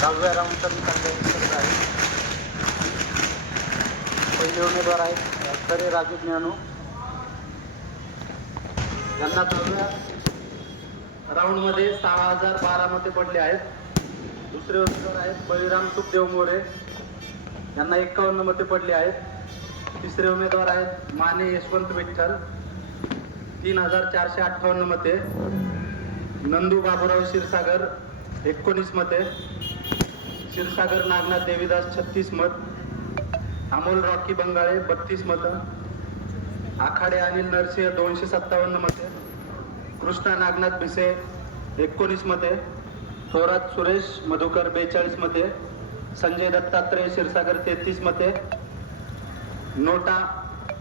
दहाव्या राऊंडचा निकाल द्यायचा आहे. पहिले उमेदवार आहेत खरे राजू ज्ञानू. यांना दहाव्या राऊंडमध्ये सहा हजार बारा मते पडले आहेत. दुसरे उमेदवार आहेत बळीराम सुखदेव मोरे. यांना एक्कावन्न मते पडली आहेत. तिसरे उमेदवार आहेत माने यशवंत विठ्ठल. तीन हजार चारशे अठ्ठावन्न मते. नंदू बाबूराव क्षीरसागर. एकोणीस मते क्षीरसागर नागनाथ देवीदास छत्तीस मत. अमोल रॉकी बंगाळे बत्तीस मतं. आखाडे अनिल नरसिंह दोनशे सत्तावन्न मते कृष्णा नागनाथ भिसे एकोणीस मते थोरात सुरेश मधुकर बेचाळीस मते संजय दत्तात्रय क्षीरसागर तेहतीस मते नोटा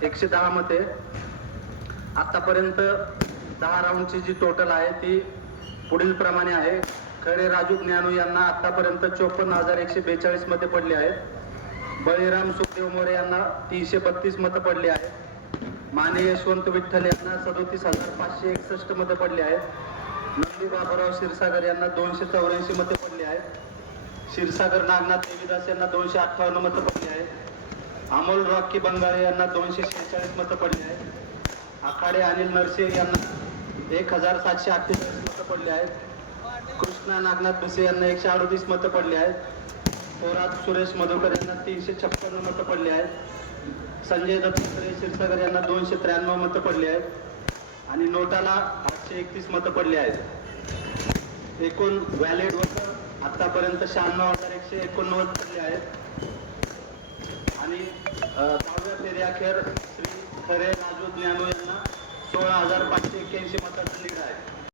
एकशे दहा मते आतापर्यंत दहा राऊंडची जी टोटल आहे ती पुढील प्रमाणे आहे. खरे राजू ज्ञानू यांना आतापर्यंत चोपन्न हजार एकशे बेचाळीस मते पडली आहेत. बळीराम सुखदेव मोरे यांना तीनशे बत्तीस मतं पडली आहेत. माने यशवंत विठ्ठल यांना सदोतीस हजार पाचशे एकसष्ट मतं पडली आहेत. नंदी बाबूराव क्षीरसागर यांना दोनशे चौऱ्याऐंशी मते पडली आहेत. क्षीरसागर नागनाथ देवीदास यांना दोनशे अठ्ठावन्न मतं पडली आहेत. अमोल रॉकी बंगाळे यांना दोनशे शेहेचाळीस मतं पडली आहेत. आखाडे अनिल नरसिंह यांना एक हजार सातशे अठ्ठेचाळीस मतं पडली आहेत. कृष्णा नागनाथ भुसे यांना एकशे अडतीस मतं पडली आहेत. थोरात सुरेश मधुकर यांना तीनशे छप्पन्न मतं पडली आहेत. संजय दत्तात्रय क्षीरसागर यांना दोनशे त्र्याण्णव मतं पडली आहेत. आणि नोटाला आठशे एकतीस मतं पडली आहेत. एकूण व्हॅलिड मतं आतापर्यंत शहाण्णव हजार एकशे एकोणनव्वद पडले आहेत. आणि अ, दहाव्या फेऱ्याखेर श्री खरे राजू ज्ञानू यांना सोळा हजार पाचशे एक्क्याऐंशी मताचं लीड आहे.